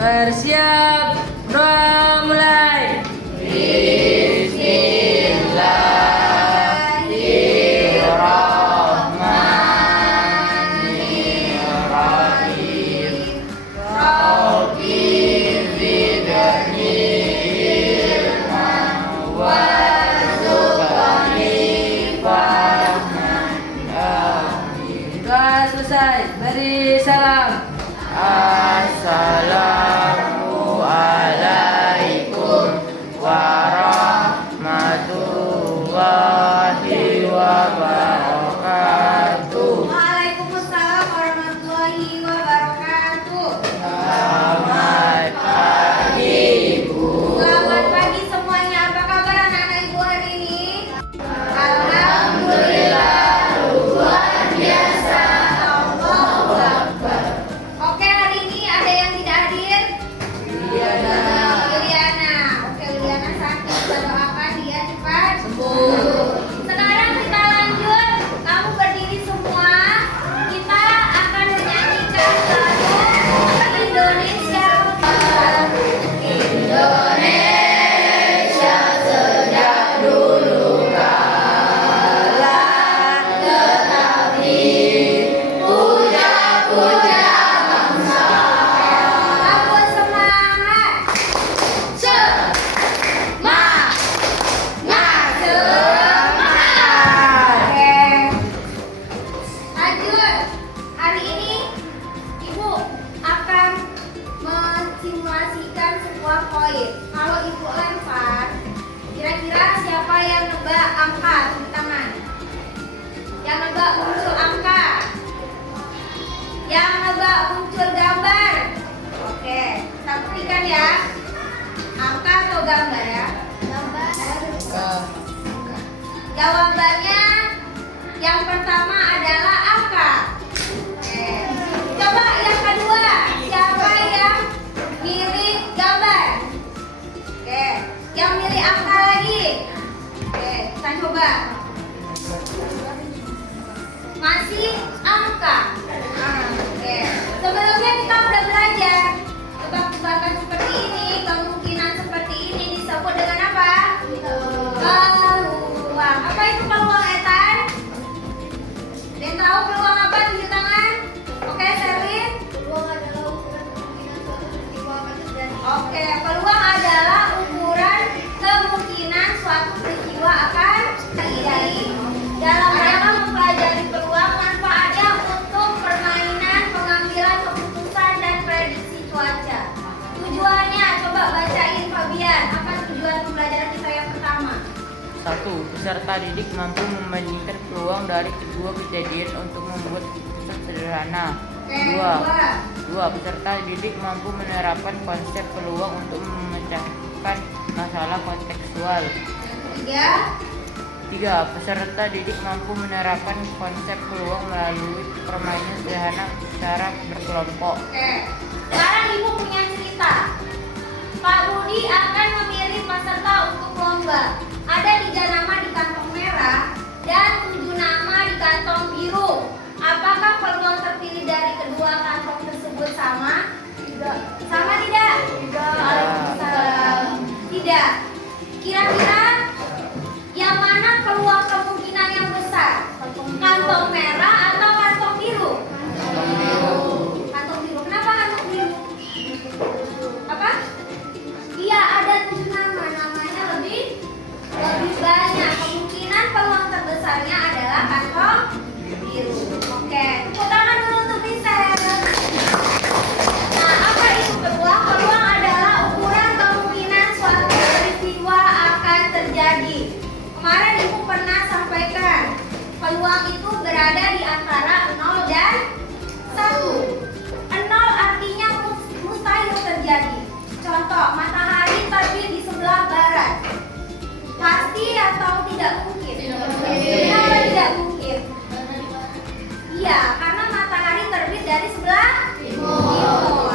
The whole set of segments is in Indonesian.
Bersiap, doa mulai. Bismillahirrahmanirrahim. Rabbi zidni ilman warzuqni fahman. Amin. Doa selesai. Beri salam. Assalamualaikum warahmatullahi wabarakatuh. Waalaikumsalam warahmatullahi wabarakatuh. Selamat pagi, Ibu. Selamat pagi semuanya. Apa kabar anak-anak Ibu hari ini? Alhamdulillah, luar biasa. Allahu Akbar. Oke, hari ini ada yang tidak hadir? Juliana. Oke, Juliana sakit. Kita doakan dia cepat sembuh. Sekarang kita lanjut. Kamu berdiri semua. Kita akan menyanyikan lagu Indonesia. Indonesia sejak dulu kala tetap dipuja-puja bangsa. Aku semangat. Semangat, Semangat. Oke. Lanjut. Hari ini Ibu akan mensimulasikan sebuah koin. Kalau Ibu lempar, kira-kira siapa yang nebak angka di tangan? Yang nebak muncul angka. Yang nebak muncul gambar. Oke, kita buktikan ya. Angka atau gambar ya? Gambar. Jawabannya yang pertama adalah angka. Oke. Coba yang kedua, siapa yang milih gambar? Oke, yang milih angka lagi. Oke, kita coba. Masih angka. Oke. Sebelumnya kita udah belajar tebak-tebakan seperti ini, kemungkinan seperti ini disebut dengan apa? Peluang. Apa itu peluang, Etan? Ada yang tahu peluang apa? Tunjuk tangan. Oke, Sherlyn. Peluang adalah ukuran kemungkinan suatu peristiwa akan terjadi. Oke, peluang adalah ukuran kemungkinan suatu peristiwa akan terjadi. Dalam rangka mempelajari peluang, manfaatnya untuk permainan, pengambilan keputusan dan prediksi cuaca. Tujuannya, coba bacain Fabian. Apa tujuan pembelajaran kita yang pertama? 1. Peserta didik mampu membandingkan peluang dari kedua kejadian untuk membuat keputusan sederhana. Oke, 2. Peserta didik mampu menerapkan konsep peluang untuk memecahkan masalah kontekstual. Yang 3. Peserta didik mampu menerapkan konsep peluang melalui permainan sederhana secara berkelompok. Oke, sekarang Ibu punya cerita. Pak Budi akan memilih peserta untuk lomba. Ada 3 nama di kantong merah dan 7 nama di kantong biru. Apakah peluang terpilih dari kedua kantong tersebut sama? Tidak. Sama tidak? Tidak. Waalaikumsalam. Tidak. Kira-kira yang mana peluang kemungkinan yang besar? Kantong merah atau kantong biru? Kantong biru. Kenapa kantong biru? Apa? Iya, ada 7 nama. Namanya lebih banyak. Kemungkinan peluang terbesarnya adalah kantong biru. Oke, tepuk tangan dulu untuk Michelle. Nah, apa itu peluang? Peluang adalah ukuran kemungkinan suatu peristiwa akan terjadi. Kemarin Ibu pernah sampaikan peluang itu berada di antara 0 dan 1. 0 artinya mustahil terjadi. Contoh, matahari terbit di sebelah barat. Pasti atau tidak mungkin? Kenapa tidak mungkin? Iya, karena matahari terbit dari sebelah timur.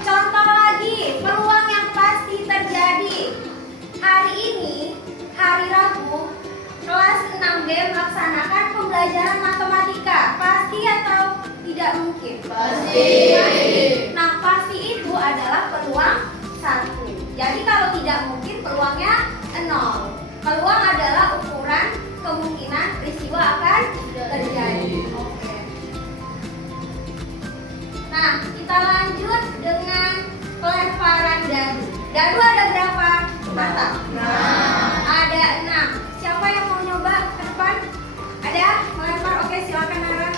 Contoh lagi, peluang yang pasti terjadi. Hari ini, hari Rabu, kelas 6B melaksanakan pembelajaran matematika. Pasti atau tidak mungkin? Pasti. Nah, pasti itu adalah peluang Nah, kita lanjut dengan pelemparan dadu. Dadu ada berapa mata? Ada 6. Siapa yang mau nyoba ke depan? Ada? Melempar? Oke, silakan Nara.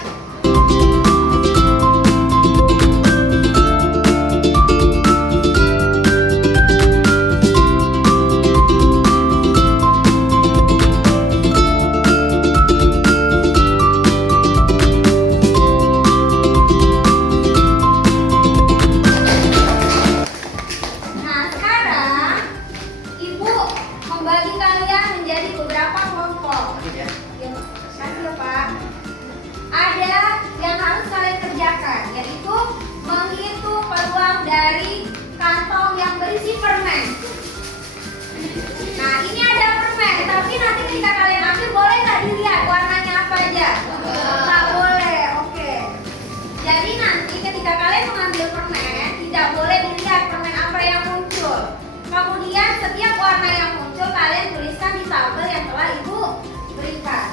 Nah, sekarang Ibu membagi kalian menjadi beberapa kelompok. Ya, kasih ya Pak. Ada yang harus kalian kerjakan, yaitu menghitung peluang dari kantong yang berisi permen. Nah, ini ada permen, tapi nanti ketika kalian ambil boleh nggak dilihat warnanya apa aja? Nggak boleh, oke. Jadi nanti ketika kalian mengambil permen, tidak boleh dilihat permen apa yang muncul. Kemudian setiap warna yang muncul kalian tuliskan di tabel yang telah Ibu berikan.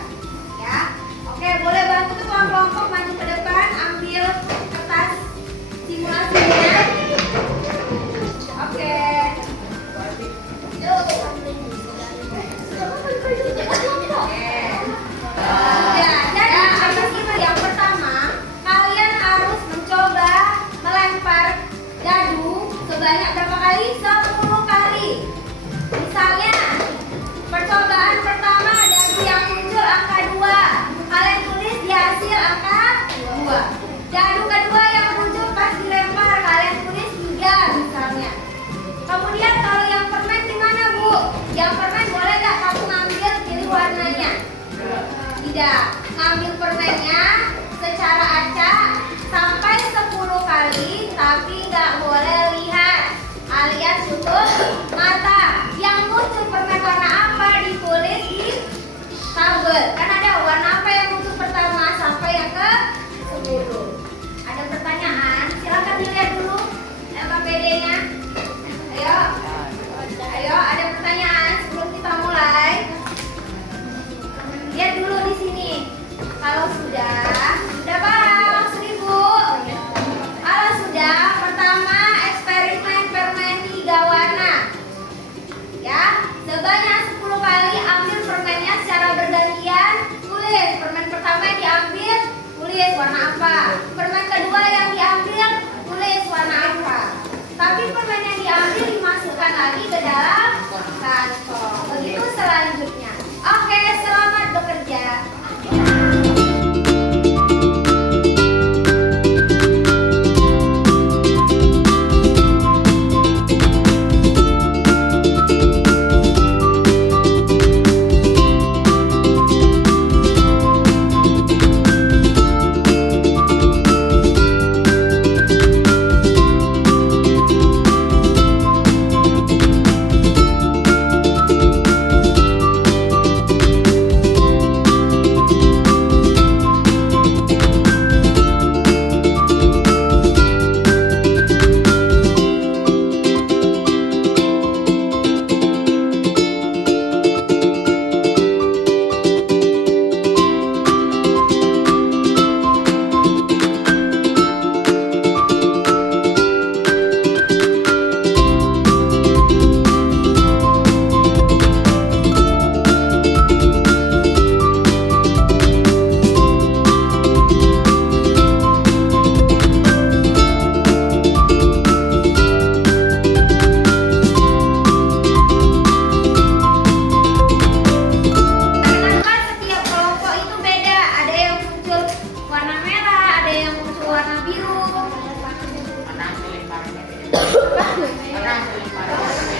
Ya, oke. Boleh bantu ketua kelompok maju ke depan, ambil kertas simulasinya. Oke. Ya, jadi atas itu yang pertama, kalian harus mencoba melempar dadu sebanyak berapa kali? 10 kali. Misalnya, percobaan pertama dadu yang muncul angka 2. Kalian tulis di hasil angka 2. Dadu kedua yang muncul pas dilempar, kalian tulis 3 misalnya. Kemudian kalau yang permen gimana Bu? Yang permen boleh nggak kamu ngambil pilih warnanya? Tidak. Ngambil permennya secara acak sampai 10 kali, tapi nggak boleh lihat alias tutup mata. Yang muncul permen warna apa ditulis di tabel. Kan ada warna apa yang muncul pertama sampai yang ke 10. Ada pertanyaan? Silakan dilihat dulu LKPD-nya. Ayo. Ayo, ada pertanyaan sebelum kita mulai? Lihat dulu di sini. Kalau sudah paham 1000. Kalau sudah, pertama eksperimen permen 3 warna. Ya, sebanyak 10 kali ambil permennya secara bergantian. Tulis permen pertama yang diambil, tulis warna apa. Permen kedua yang diambil, tulis warna apa. Tapi permen yang diambil dimasukkan lagi ke dalam kantong. Begitu selanjutnya. Oke, selamat bekerja.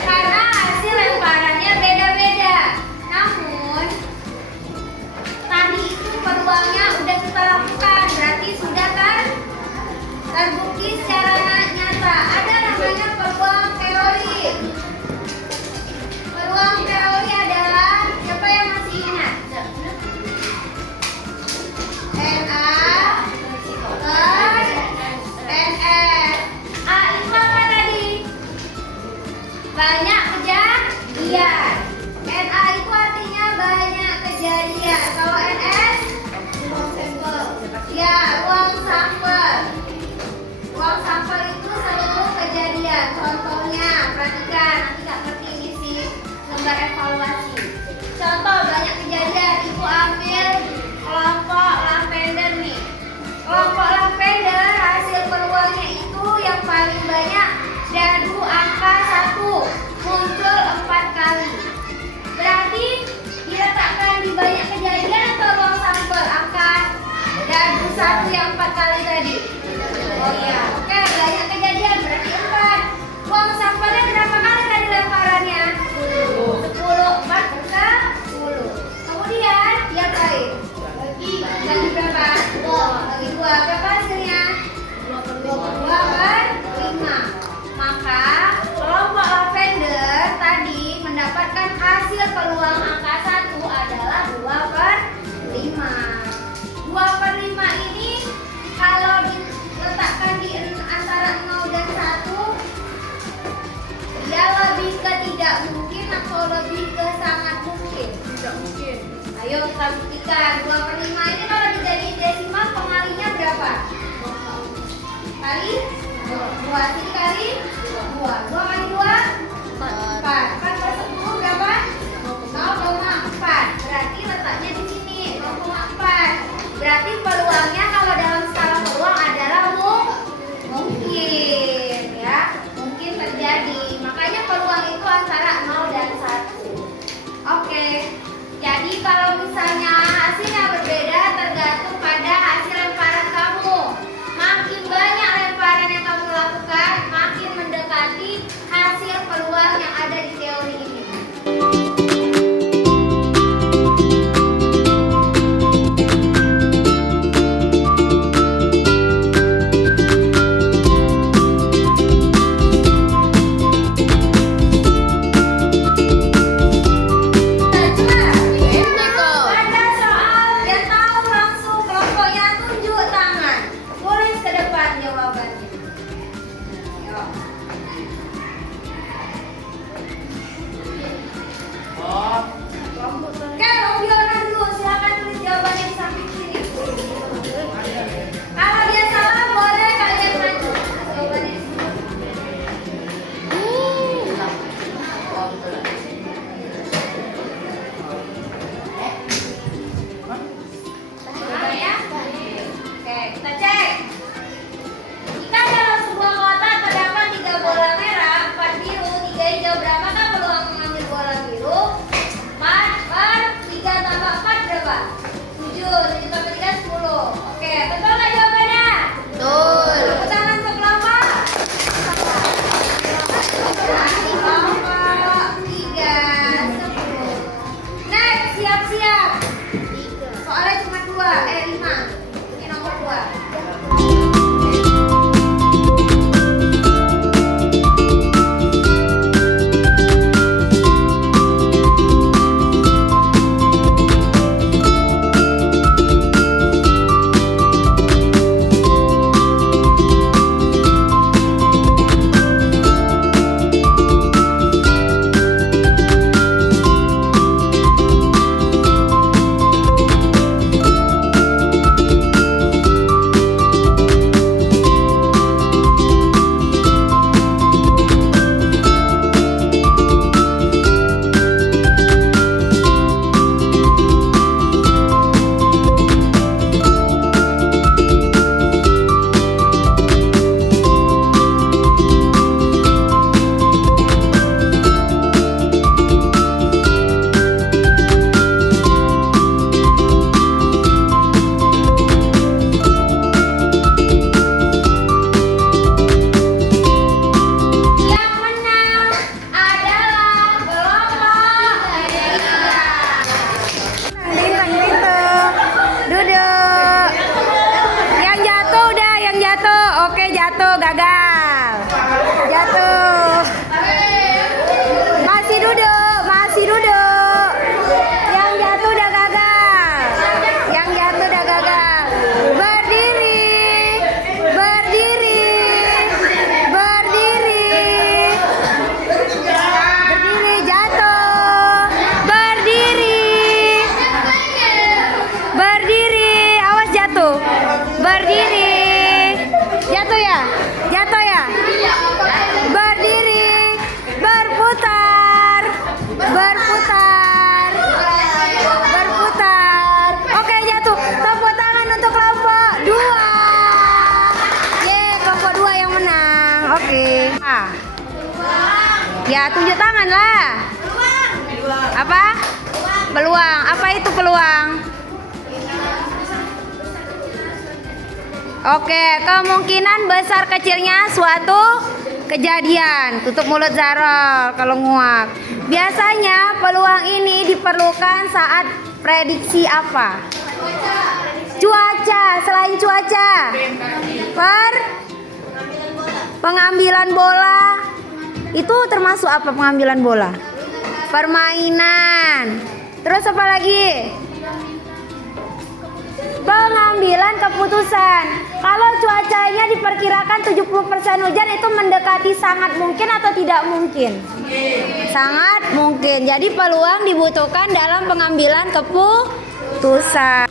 Karena hasil lemparannya beda-beda. Namun tadi itu peluangnya udah kita lakukan, berarti sudah kan terbukti secara nyata. Ada namanya peluang teori. Peluang teori adalah, siapa yang masih ingat? NA plus NS. A itu apa tadi? Banyak kejadian. NA itu artinya banyak kejadian. Kalau NS? Ya, ruang sampel. balikan. 2/5 ini kalau dijadiin desimal pengalinya berapa? Kali 2. Sini kali 2. 2 kali 2 4. 4 per 10 berapa? 0,4. Berarti letaknya di sini 0,4. Berarti peluangnya kalau dalam skala peluang adalah mungkin ya, mungkin terjadi. Makanya peluang itu antara 0 dan 1. Oke. Jadi kalau misalnya hasilnya berbeda tergantung pada hasil lemparan kamu. Makin banyak lemparan yang kamu lakukan, makin mendekati hasil peluang yang ada di teori ini. Pada soal yang tahu langsung kelompoknya tunjuk tangan. Tulis ke depan jawabannya. Yuk. Oke, Om Fiona dulu. Silakan tulis jawabannya di samping sini. Kalau dia salah, boleh kalian maju. Jawabannya di sini. Jawabannya? Oke, kita cek. Jika dalam sebuah kotak terdapat 3 bola merah, 4 biru, 3 hijau, berapakah peluang mengambil bola biru? 4 per 3 tambah 4 berapa? 7. 7 tambah 3 10. Oke, betul nggak jawabannya? Betul. Tepuk tangan untuk kelompok. Kelompok 3 10. Next, siap-siap. Soalnya cuma 5. Ini nomor 2. Yang menang adalah kelompok 3. Duduk. Yang jatuh udah, yang jatuh. Oke, jatuh, gagal. Jatuh. Masih duduk, masih duduk. Yang jatuh udah gagal. Yang jatuh udah gagal. Berdiri. Berdiri. Berdiri. Berdiri, jatuh. Berdiri. Berdiri, awas jatuh. Berdiri. Jatuh ya? Jatuh ya? Berdiri. Berputar. Berputar. Berputar. Oke, jatuh. Tepuk tangan untuk kelompok 2. Yeay, kelompok 2 yang menang. Oke. Ya, tunjuk tangan lah. Apa? Peluang. Apa itu peluang? Oke, kemungkinan besar kecilnya suatu kejadian. Tutup mulut Zarol kalau nguap. Biasanya peluang ini diperlukan saat prediksi apa? Cuaca. Selain cuaca, pengambilan bola. Itu termasuk apa pengambilan bola? Permainan. Terus apa lagi? Pengambilan keputusan. Kalau cuacanya diperkirakan 70% hujan, itu mendekati sangat mungkin atau tidak mungkin? Sangat mungkin. Jadi peluang dibutuhkan dalam pengambilan keputusan. keputusan.